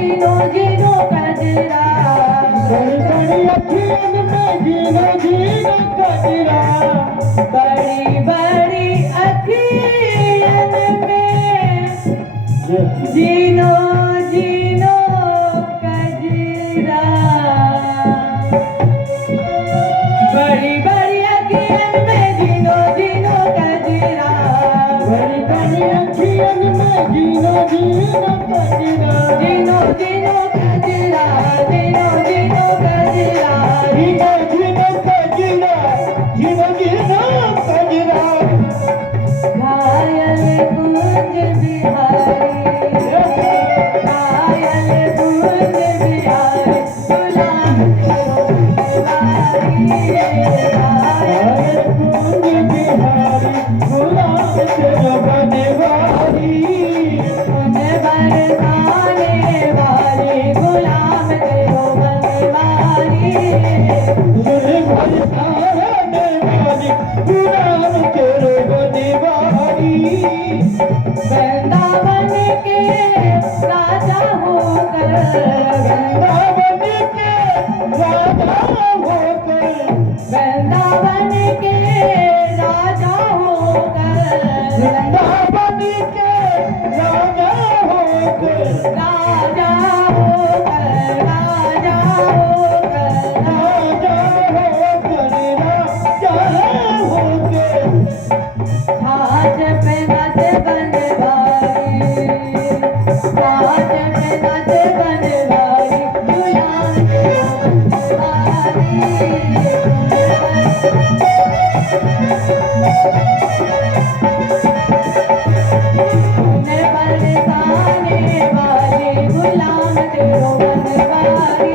जीनो जीनो कजरा, बड़ी बड़ी अखियन में जीनो जीनो कजरा, बड़ी बड़ी अखियन में जीनो जीनो कजरा, बड़ी बड़ी अखियन में जीनो जीनो कजरा, बड़ी बड़ी अखियन में जीनो जीनो कजरा, जीनो जीनो कजरा, जीनो जीनो कजरा, जीनो जीनो कजरा, जीनो जीनो कजरा। घायल कुंज बिहारी, घायल कुंज बिहारी, गुलाम तेरो बनवारी, गुलाम तेरो बनवारी, सुन बरसाने वाली गुलाम तेरो बनवारी, सुन बरसाने वाली गुलाम तेरो बनवारी, वृंदावन के राजा होकर, वृंदावन के राजा होकर, वृंदावन के राजा होकर, वृंदावन के राजा होकर, राजा होकर, राजा होकर, राजा होकर, राजा होकर, छाछ पे नच बनवारी, छाछ पे नच बनवारी, गुलाम तेरो बनवारी, बरसाने वाली गुलाम तेरो बनवारी,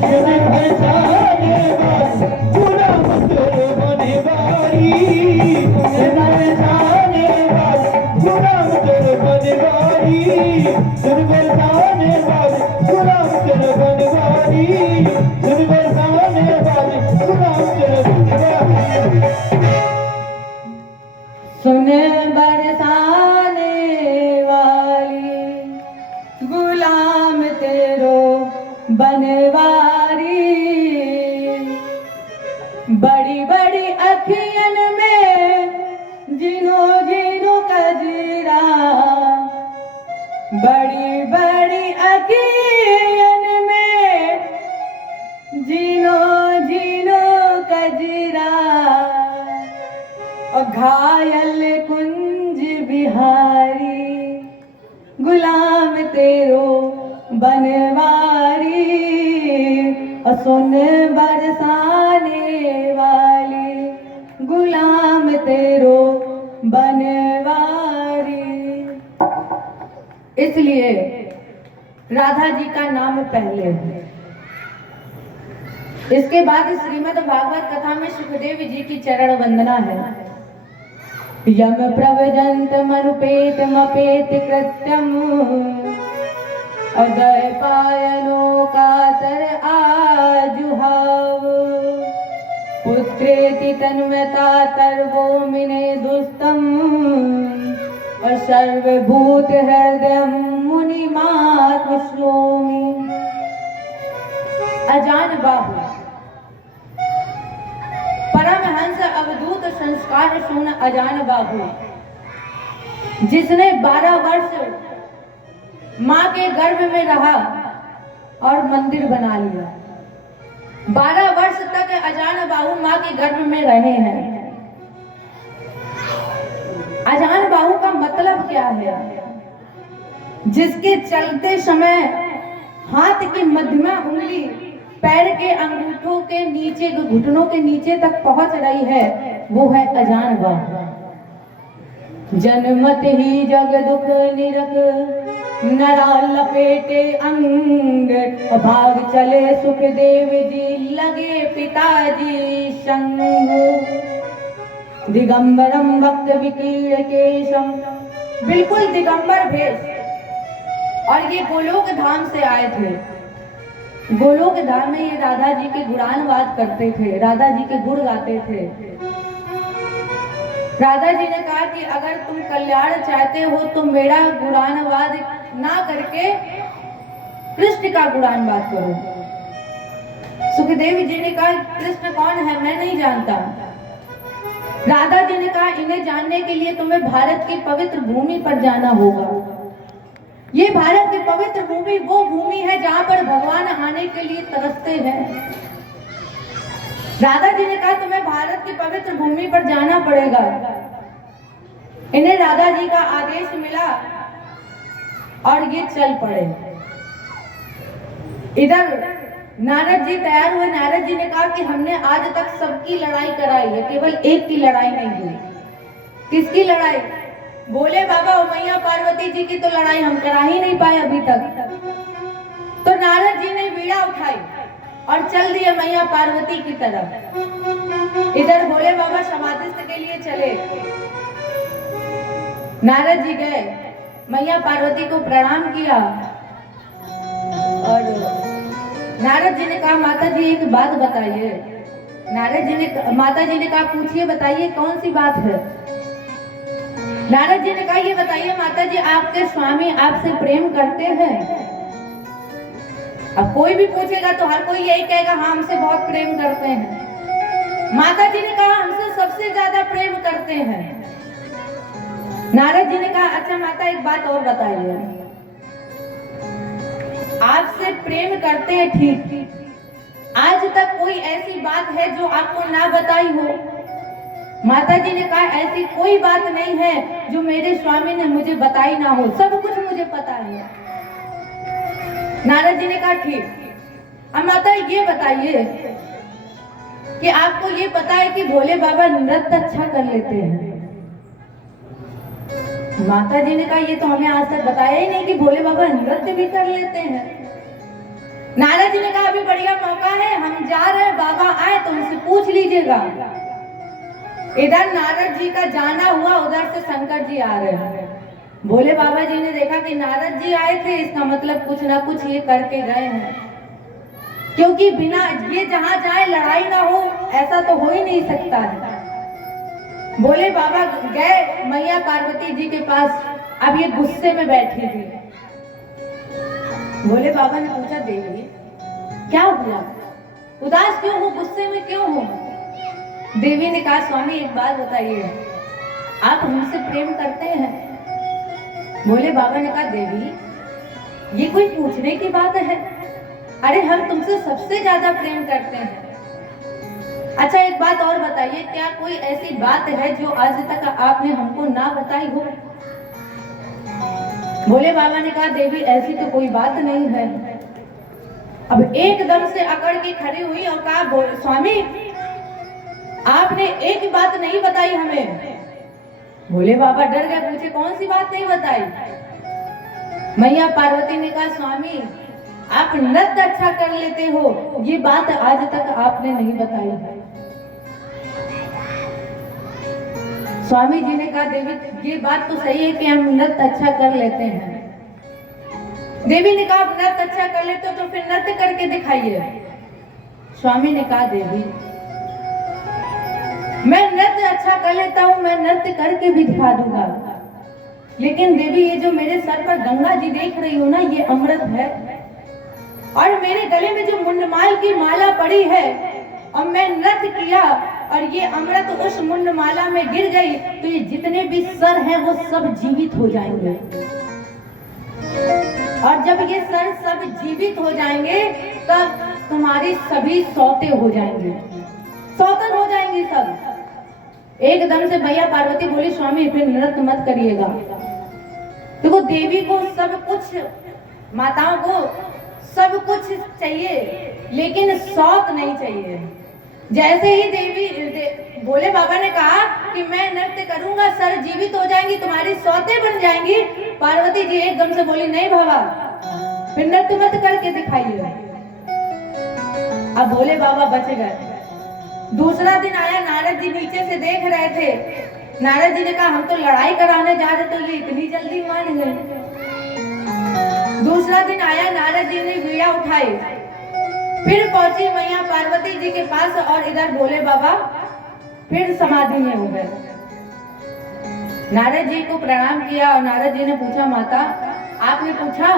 सुन बरसाने वाली गुलाम तेरो बनवारी, सुन बरसाने वाली गुलाम तेरो बनवारी, सुन बरसाने वाली गुलाम तेरो बनवारी, सुन बरसाने वाली गुलाम तेरो बनवारी। सुन बरसाने वाली गुलाम तेरो बनवारी, बड़ी बड़ी अखियन में जीनो जीनो कजरा, बड़ी बड़ी अखियन में जीनो जीनो कजरा, और घायल कुंज बिहारी गुलाम तेरो बनवारी, और सुन बरसाने वाली गुलाम तेरो बनवारी। इसलिए राधा जी का नाम पहले है। इसके बाद श्रीमद् भागवत कथा में सुखदेव जी की चरण वंदना है। यम प्रव्रजंत मनुपेत मपेत कृत्यम, अदय पायनो कातर आजुहाव, पुत्रेति तन्मयता तर्वो मिने दुस्तम, और सर्वभूत हृदयम मुनिमात्मश्रोमि। अजान बाहु परमहंस अवधूत संस्कार शून्य अजान बाहु, जिसने 12 वर्ष माँ के गर्भ में रहा और मंदिर बना लिया। 12 वर्ष तक अजान बाहु माँ के गर्भ में रहे हैं। अजान बाहु का मतलब क्या है? जिसके चलते समय हाथ की मध्यमा उंगली पैर के अंगूठों के नीचे, घुटनों के नीचे तक पहुंच रही है, वो है अजान बाहु। जन्मत ही जग दुख निरख, नरा लपेटे अंग, भाग चले सुखदेव जी लगे पिताजी संग। दिगंबरम भक्त विकीर्ण केशम, बिल्कुल दिगंबर भेष। और ये गोलोक धाम से आए थे। गोलोक धाम में ये राधा जी के गुणानुवाद करते थे, राधा जी के गुण गाते थे। राधा जी ने कहा कि अगर तुम कल्याण चाहते हो तो मेरा गुणानुवाद ना करके कृष्ण का गुणानुवाद करो। सुखदेव जी ने कहा कृष्ण कौन है, मैं नहीं जानता। राधा जी ने कहा इन्हें जानने के लिए तुम्हें भारत की पवित्र भूमि पर जाना होगा। ये भारत की पवित्र भूमि वो भूमि है जहां पर भगवान आने के लिए तरसते हैं। राधा जी ने कहा तुम्हें भारत की पवित्र भूमि पर जाना पड़ेगा। इन्हें राधा जी का आदेश मिला और ये चल पड़े। इधर नारद जी तैयार हुए। नारद जी ने कहा कि हमने आज तक सबकी लड़ाई कराई है, केवल एक की लड़ाई नहीं हुई। किसकी लड़ाई? बोले बाबा मैया पार्वती जी की तो लड़ाई हम करा ही नहीं पाए अभी तक। तो नारद जी ने वीणा उठाई और चल दिए मैया पार्वती की तरफ। इधर भोले बाबा समाधिस्थ के लिए चले। नारद जी गए, मैया पार्वती को प्रणाम किया और नारद जी ने कहा माता जी एक बात बताइए। माता जी ने कहा पूछिए, बताइए कौन सी बात है। नारद जी ने कहा ये बताइए माता जी, आपके स्वामी आपसे प्रेम करते हैं? अब कोई भी पूछेगा तो हर कोई यही कहेगा हाँ हमसे बहुत प्रेम करते हैं। माता जी ने कहा हमसे सबसे ज्यादा प्रेम करते हैं। नारद जी ने कहा अच्छा माता एक बात और बताइए, आपसे प्रेम करते हैं ठीक, आज तक कोई ऐसी बात है जो आपको ना बताई हो? माता जी ने कहा ऐसी कोई बात नहीं है जो मेरे स्वामी ने मुझे बताई ना हो, सब कुछ मुझे पता है। नारद जी ने कहा ठीक। अब माता ये बताइए कि आपको ये पता है कि भोले बाबा नृत्य अच्छा कर लेते हैं? माता जी ने कहा ये तो हमें आज तक बताया ही नहीं कि भोले बाबा नृत्य भी कर लेते हैं। नारद जी ने कहा अभी बढ़िया मौका है, हम जा रहे हैं, बाबा आए तो उनसे पूछ लीजिएगा। इधर नारद जी का जाना हुआ, उधर से शंकर जी आ रहे हैं। भोले बाबा जी ने देखा कि नारद जी आए थे, इसका मतलब कुछ ना कुछ ये करके गए हैं, क्योंकि बिना ये जहां जाए लड़ाई ना हो ऐसा तो हो ही नहीं सकता है। भोले बाबा गए मैया पार्वती जी के पास। अब ये गुस्से में बैठी थी। भोले बाबा ने पूछा देवी क्या हुआ, उदास क्यों हो, गुस्से में क्यों हो? देवी ने कहा स्वामी एक बात बताइए, आप हमसे प्रेम करते हैं? भोले बाबा ने कहा देवी ये कोई पूछने की बात है, अरे हम तुमसे सबसे ज्यादा प्रेम करते हैं। अच्छा एक बात और बताइए, क्या कोई ऐसी बात है जो आज तक आपने हमको ना बताई हो? भोले बाबा ने कहा देवी ऐसी तो कोई बात नहीं है। अब एकदम से अकड़ के खड़ी हुई और कहा स्वामी आपने एक बात नहीं बताई हमें। भोले बाबा डर गए, पूछे कौन सी बात नहीं बताई? मैया पार्वती ने कहा स्वामी आप नृत्य अच्छा कर लेते हो, ये बात आज तक आपने नहीं बताई है। स्वामी जी ने कहा देवी ये बात तो सही है कि हम नृत्य अच्छा कर लेते हैं। देवी ने कहा आप नृत्य अच्छा कर लेते हो तो फिर नृत्य करके दिखाइए। स्वामी ने कहा देवी मैं नृत्य अच्छा कर लेता हूँ, मैं नृत्य करके भी दिखा दूंगा, लेकिन देवी ये जो मेरे सर पर गंगा जी देख रही हो ना, ये अमृत है, और मेरे गले में जो मुंडमाल की माला पड़ी है और मैं नृत्य किया और ये अमृत उस मुंडमाला में गिर गई तो ये जितने भी सर हैं वो सब जीवित हो जाएंगे, और जब ये सर सब जीवित हो जाएंगे तब तुम्हारी सभी सौते हो जाएंगे, सौतन हो जाएंगी सब। एकदम से भैया पार्वती बोली स्वामी फिर नृत्य मत करिएगा। देखो देवी को सब कुछ, माताओं को सब कुछ चाहिए लेकिन सौत नहीं चाहिए। जैसे ही भोले बाबा ने कहा कि मैं नृत्य करूंगा, सर जीवित हो जाएंगी, तुम्हारी सौते बन जाएंगी, पार्वती जी एकदम से बोली नहीं बाबा फिर नृत्य मत करके दिखाइए। अब भोले बाबा बच गए। दूसरा दिन आया, नारद जी नीचे से देख रहे थे। नारद जी ने कहा हम तो लड़ाई कराने जा रहे, तो ये इतनी जल्दी मान गए। दूसरा दिन आया, नारद जी ने वीणा उठाई, फिर पहुंची मैया पार्वती जी के पास, और इधर भोले बाबा फिर समाधि में हो गए। नारद जी को प्रणाम किया और नारद जी ने पूछा माता आपने पूछा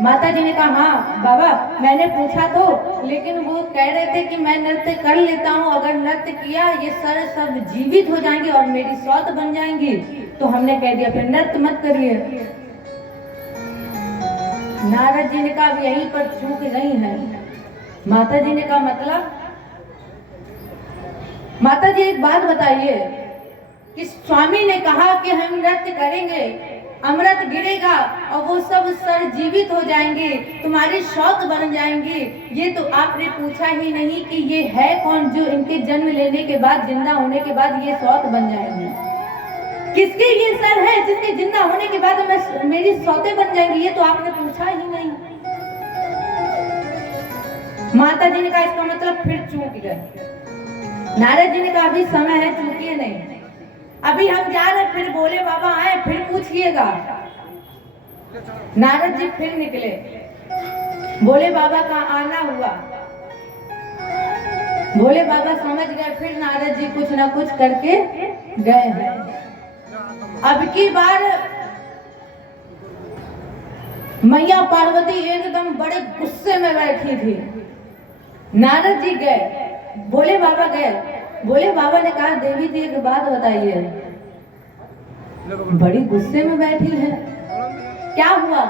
माता जी ने कहा हाँ बाबा मैंने पूछा तो, लेकिन वो कह रहे थे कि मैं नृत्य कर लेता हूँ, अगर नृत्य किया ये सर सब जीवित हो जाएंगे और मेरी सौत बन जाएंगी। तो हमने कह दिया फिर नृत्य मत करिए। नारद जी ने कहा अब यहीं पर चूक नहीं है। माता जी ने कहा मतलब? माता जी एक बात बताइए कि स्वामी ने कहा कि हम नृत्य करेंगे, अमृत गिरेगा और वो सब सर जीवित हो जाएंगे, तुम्हारी शौक बन जाएंगी। ये तो आपने पूछा ही नहीं कि ये है कौन जो इनके जन्म लेने के बाद, जिंदा होने के बाद ये शौक बन जाएंगे। किसके ये सर है जिसके जिंदा होने के बाद मेरी सौतें बन जाएंगी? ये तो आपने पूछा ही नहीं। माता जी ने कहा इसका मतलब फिर चूक गए। नारद जी ने कहा अभी समय है, चूकिए नहीं, अभी हम जा रहे, फिर भोले बाबा आए फिर पूछिएगा। नारद जी फिर निकले, भोले बाबा का आना हुआ, भोले बाबा समझ गए फिर नारद जी कुछ ना कुछ करके गए हैं। अब की बार मैया पार्वती एकदम बड़े गुस्से में बैठी थी। नारद जी गए, भोले बाबा गए। भोले बाबा ने कहा देवी जी एक बात बताइए, बड़ी गुस्से में बैठी है, क्या हुआ?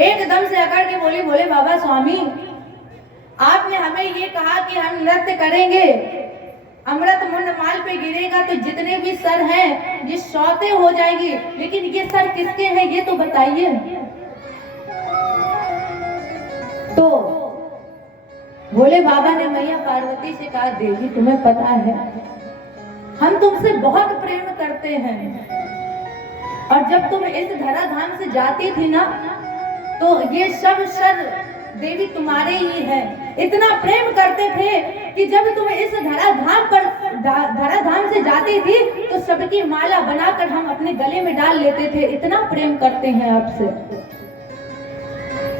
एकदम से अकड़ के बोली भोले बाबा स्वामी आपने हमें ये कहा कि हम नृत्य करेंगे, अमृत मुंड माल पे गिरेगा तो जितने भी सर हैं ये सौतें हो जाएगी, लेकिन ये सर किसके हैं ये तो बताइए। तो भोले बाबा ने मैया पार्वती से कहा देवी तुम्हें पता है हम तुमसे बहुत प्रेम करते हैं, और जब तुम इस धराधाम से जाती थी ना तो ये सब सर देवी तुम्हारे ही हैं। इतना प्रेम करते थे कि जब तुम इस धराधाम से जाती थी तो सबकी माला बनाकर हम अपने गले में डाल लेते थे, इतना प्रेम करते हैं आपसे।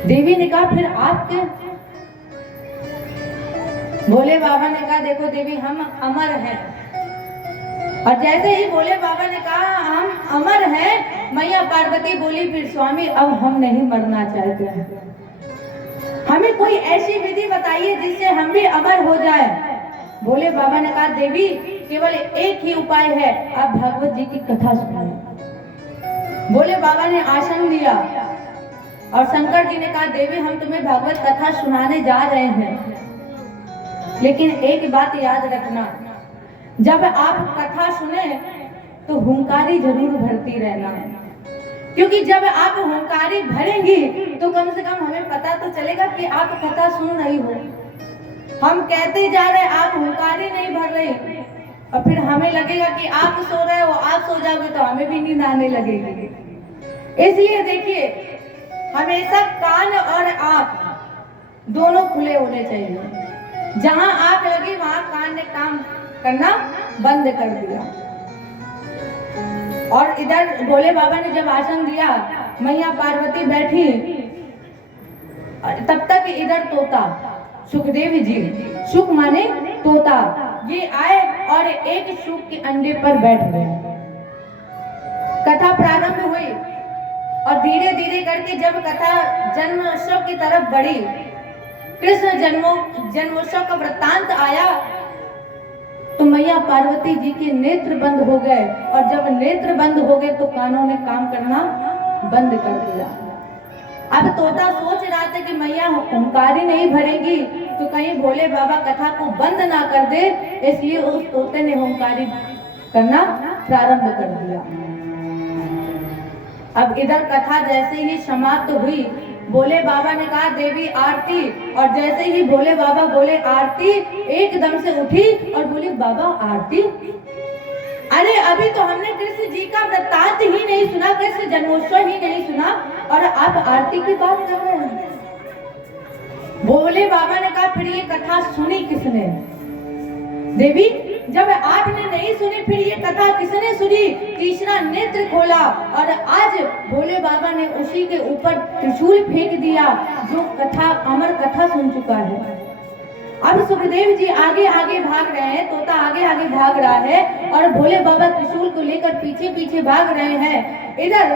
देवी ने कहा फिर आपके? भोले बाबा ने कहा देखो देवी हम अमर हैं, और जैसे ही भोले बाबा ने कहा हम अमर हैं, मैया पार्वती बोली फिर स्वामी अब हम नहीं मरना चाहते हैं, हमें कोई ऐसी विधि बताइए जिससे हम भी अमर हो जाए। भोले बाबा ने कहा देवी केवल एक ही उपाय है, आप भगवत जी की कथा सुनाएं। भोले बाबा ने आसन दिया और शंकर जी ने कहा देवी हम तुम्हें भगवत कथा सुनाने जा रहे हैं, लेकिन एक बात याद रखना, जब आप कथा सुने तो हुंकारी जरूर भरती रहना, क्योंकि जब आप हुंकारी भरेंगी तो कम से कम हमें पता तो चलेगा कि आप कथा सुन रही हो। हम कहते जा रहे आप हुंकारी नहीं भर रहे, और फिर हमें लगेगा कि आप सो रहे हो, आप सो जाओगे तो हमें भी नींद आने लगेगी। इसलिए देखिए हमेशा कान और आंख दोनों खुले होने चाहिए, जहां आंख लगी वहां कान ने काम करना बंद कर दिया। और इधर भोले बाबा ने जब आसन दिया, मैया पार्वती बैठी, तब तक इधर तोता सुखदेव जी, सुख माने तोता, ये आए और एक सुख के अंडे पर बैठ गए। कथा प्रारंभ हुई और धीरे धीरे करके जब कथा जन्मोत्सव की तरफ बढ़ी, कृष्ण जन्मोत्सव का वृत्तांत आया तो मैया पार्वती जी के नेत्र बंद हो गए, और जब नेत्र बंद हो गए तो कानों ने काम करना बंद कर दिया। अब तोता सोच रहा था कि मैया हुंकारी नहीं भरेंगी तो कहीं भोले बाबा कथा को बंद ना कर दे, इसलिए उस तोते ने हुंकारी करना प्रारंभ कर दिया। अब इधर कथा जैसे ही समाप्त हुई, भोले बाबा ने कहा देवी आरती, और जैसे ही भोले बाबा बोले आरती, एकदम से उठी और बोली बाबा आरती? अरे अभी तो हमने कृष्ण जी का वृत्तांत ही नहीं सुना, कृष्ण जन्मोत्सव ही नहीं सुना, और आप आरती की बात कर रहे हैं। भोले बाबा ने कहा फिर ये कथा सुनी किसने? देवी जब आपने नहीं सुनी फिर ये कथा किसने सुनी? तीसरा नेत्र खोला और आज भोले बाबा ने उसी के ऊपर त्रिशूल फेंक दिया जो कथा अमर कथा सुन चुका है। अब सुखदेव जी आगे आगे भाग रहे हैं, तोता आगे आगे भाग रहा है और भोले बाबा त्रिशूल को लेकर पीछे पीछे भाग रहे हैं। इधर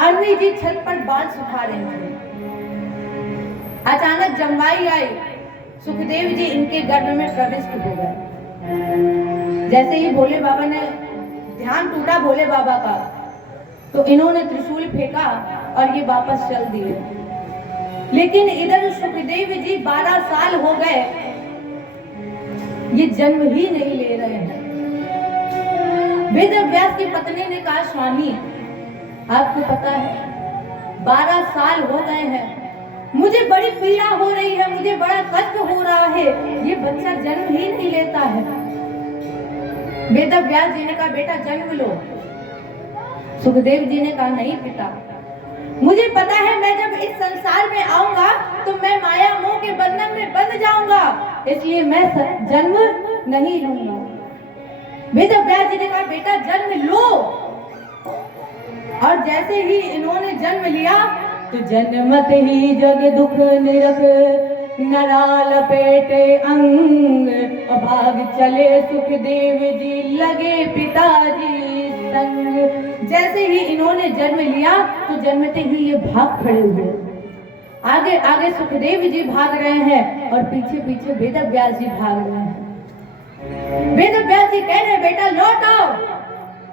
अरनी जी छत पर बाल सुखा रहे हैं। अचानक जमवाई आई, सुखदेव जी इनके गर्भ में प्रविष्ट हो गए। जैसे ही भोले बाबा ने ध्यान टूटा भोले बाबा का, तो इन्होंने त्रिशूल फेंका और ये वापस चल दिए। लेकिन इधर सुखदेव जी 12 साल हो गए, ये जन्म ही नहीं ले रहे हैं। वेद व्यास की पत्नी ने कहा, स्वामी आपको पता है 12 साल हो गए हैं, मुझे बड़ी पीड़ा हो रही है, मुझे बड़ा कष्ट हो रहा है, ये बच्चा जन्म ही नहीं लेता है। वेद व्यास जी ने कहा, बेटा जन्म लो। सुखदेव जी ने कहा, नहीं पिता, मुझे पता है मैं जब इस संसार में आऊंगा तो मैं माया मोह के बंधन में बंध जाऊंगा, इसलिए मैं जन्म नहीं लूंगा। वेद व्यास जी ने कहा, बेटा जन्म लो। और जैसे ही इन्होंने जन्म लिया तो जन्मत ही जग दुख निरख, नराल पेटे अंग, भाग चले सुखदेव जी लगे पिताजी संग। जैसे ही इन्होंने जन्म लिया तो जन्मते ही ये भाग खड़े हुए। आगे आगे सुखदेव जी भाग रहे हैं और पीछे पीछे वेद व्यास जी भाग रहे हैं। वेद व्यास जी कह रहे, बेटा लौट आओ।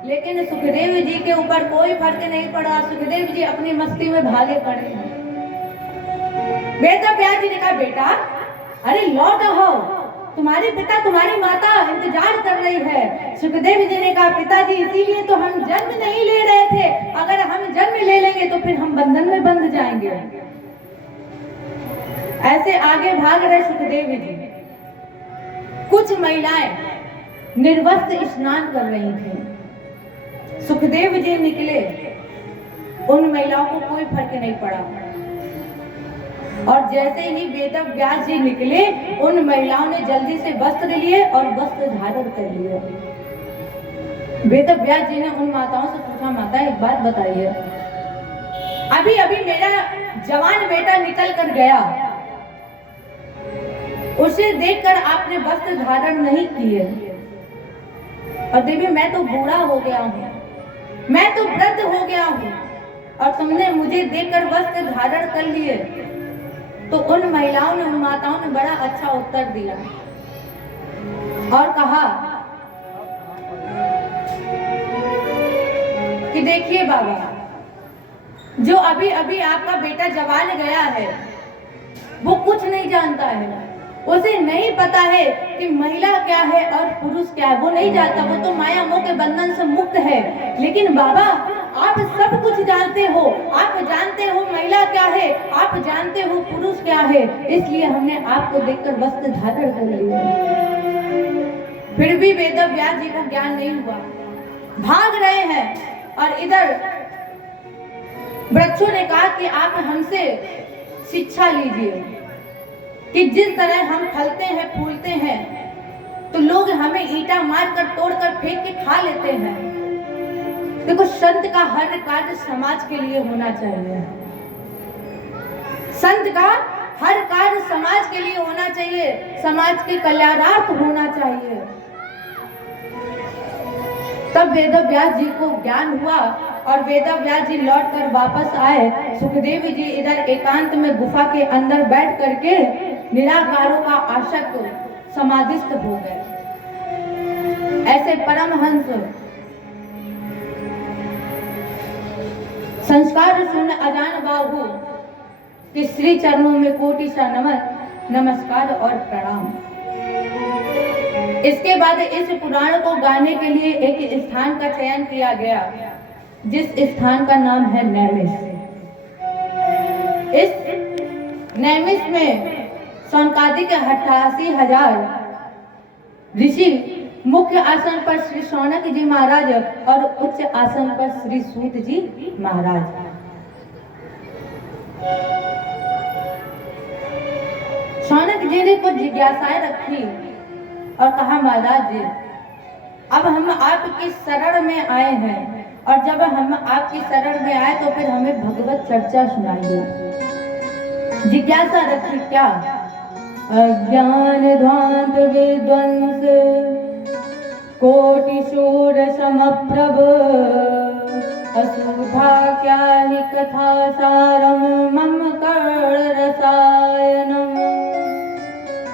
लेकिन सुखदेव जी के ऊपर कोई फर्क नहीं पड़ा, सुखदेव जी अपनी मस्ती में भागे पड़े हैं। वेद व्यास जी ने कहा, बेटा अरे लौट आओ, तुम्हारे पिता तुम्हारी माता इंतजार कर रही है। सुखदेव जी ने कहा, पिताजी इसीलिए तो हम जन्म नहीं ले रहे थे, अगर हम जन्म ले लेंगे तो फिर हम बंधन में बंध जाएंगे। ऐसे आगे भाग रहे सुखदेव जी। कुछ महिलाएं निर्वस्त्र स्नान कर रही थी। सुखदेव जी निकले, उन महिलाओं को कोई फर्क नहीं पड़ा। और जैसे ही वेद व्यास जी निकले, उन महिलाओं ने जल्दी से वस्त्र लिए और वस्त्र धारण कर लिए। वेद व्यास जी ने उन माताओं से पूछा, माता एक बात बताइए, अभी अभी मेरा जवान बेटा निकल कर गया, उसे देखकर आपने वस्त्र धारण नहीं किए, और देवी मैं तो बूढ़ा हो गया हूँ, मैं तो वृद्ध हो गया हूँ, और तुमने मुझे देखकर वस्त्र धारण कर लिए। तो उन महिलाओं ने, उन माताओं ने बड़ा अच्छा उत्तर दिया और कहा कि देखिए बाबा, जो अभी अभी आपका बेटा जवान गया है वो कुछ नहीं जानता है, उसे नहीं पता है कि महिला क्या है और पुरुष क्या है, वो नहीं जानता, वो तो माया मोह के बंधन से मुक्त है। लेकिन बाबा आप सब कुछ जानते हो, आप जानते हो महिला क्या है, आप जानते हो पुरुष क्या है, इसलिए हमने आपको देखकर वस्त्र धारण कर लिया। फिर भी वेद व्यास जी को ज्ञान नहीं हुआ, भाग रहे हैं। और इधर वृक्षों ने कहा कि आप हमसे शिक्षा लीजिए कि जिस तरह हम फलते हैं फूलते हैं तो लोग हमें ईंटा मारकर तोड़कर फेंक के खा लेते हैं। देखो संत का हर कार्य समाज के लिए होना चाहिए, संत का हर कार्य समाज के लिए होना चाहिए, समाज के कल्याणार्थ होना चाहिए। तब वेद व्यास जी को ज्ञान हुआ और वेद व्यास जी लौट कर वापस आए। सुखदेव जी इधर एकांत में गुफा के अंदर बैठ करके निराकारों का आशक समाधिस्थ हो गए। ऐसे परमहंस संस्कार शून्य अजान बाहु के श्री चरणों में कोटि सा नमस्कार और प्रणाम। इसके बाद इस पुराण को गाने के लिए एक स्थान का चयन किया गया, जिस स्थान का नाम है नैमिष। इस नैमिष में सौनकादिक 88,000 ऋषि मुख्य आसन पर श्री शौनक जी महाराज और उच्च आसन पर श्री सूत जी महाराज। शौनक जी ने कुछ जिज्ञासाएं रखी और कहा, महाराज जी अब हम आपकी शरण में आए हैं, और जब हम आपकी शरण में आए तो फिर हमें भगवत चर्चा सुनाइए। जिज्ञासा रखी क्या? अज्ञान ध्वांत विध्वंस कोटि शूर समप्रभ, असुधा क्या ही कथा सारम मम कर रसाय।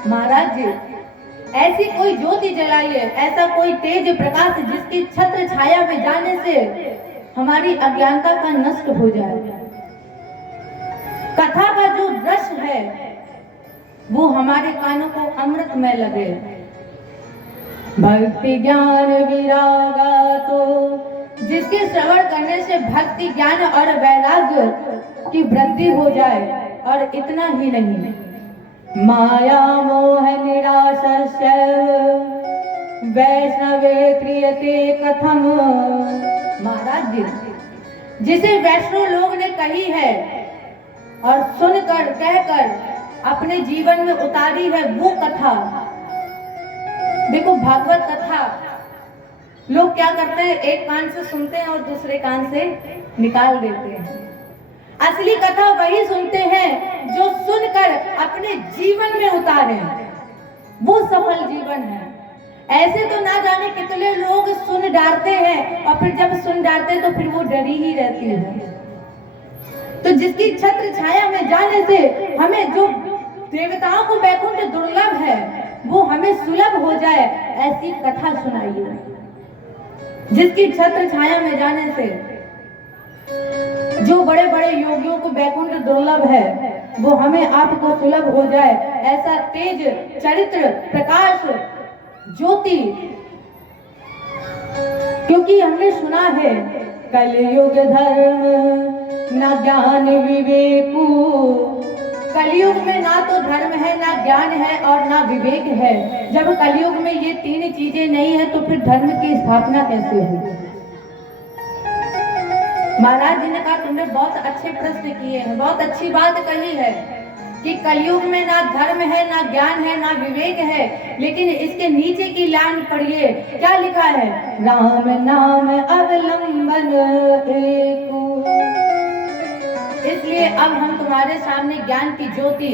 महाराज जी, ऐसी कोई ज्योति जलाइए, ऐसा कोई तेज प्रकाश जिसकी छत्र छाया में जाने से हमारी अज्ञानता का नष्ट हो जाए। कथा का जो रस है वो हमारे कानों को अमृतमय लगे। भक्ति ज्ञान विरागा, तो जिसके श्रवण करने से भक्ति ज्ञान और वैराग्य की वृद्धि हो जाए। और इतना ही नहीं, माया मोह निराशस्य वैष्णवे क्रियते कथम। महाराज जी, जिसे वैष्णव लोग ने कही है और सुनकर कहकर अपने जीवन में उतारी है वो कथा। देखो, भागवत कथा लोग क्या करते हैं, एक कान से सुनते हैं और दूसरे कान से निकाल देते हैं। असली कथा वही सुनते हैं जो सुनकर अपने जीवन में उतारे, वो सफल जीवन है। ऐसे तो ना जाने कितने लोग सुन डालते हैं और फिर जब सुन डालते हैं तो फिर वो डरी ही रहती है। तो जिसकी छत्र छाया में जाने से हमें जो देवताओं को वैकुंठ दुर्लभ है वो हमें सुलभ हो जाए, ऐसी कथा सुनाइए। जिसकी छत्र छाया में जाने से जो बड़े बड़े योगियों को वैकुंठ दुर्लभ है वो हमें आपको सुलभ हो जाए, ऐसा तेज चरित्र प्रकाश ज्योति। क्योंकि हमने सुना है कलयुग धर्म न ज्ञान विवेकु। कलयुग में ना तो धर्म है, ना ज्ञान है और ना विवेक है। जब कलयुग में ये तीन चीजें नहीं है तो फिर धर्म की स्थापना कैसे होगी? महाराज जी ने कहा तुमने बहुत अच्छे प्रश्न किए हैं, बहुत अच्छी बात कही है कि कलयुग में ना धर्म है, ना ज्ञान है, ना विवेक है। लेकिन इसके नीचे की लाइन पढ़िए, क्या लिखा है? राम नाम अवलंबन एको। इसलिए अब हम तुम्हारे सामने ज्ञान की ज्योति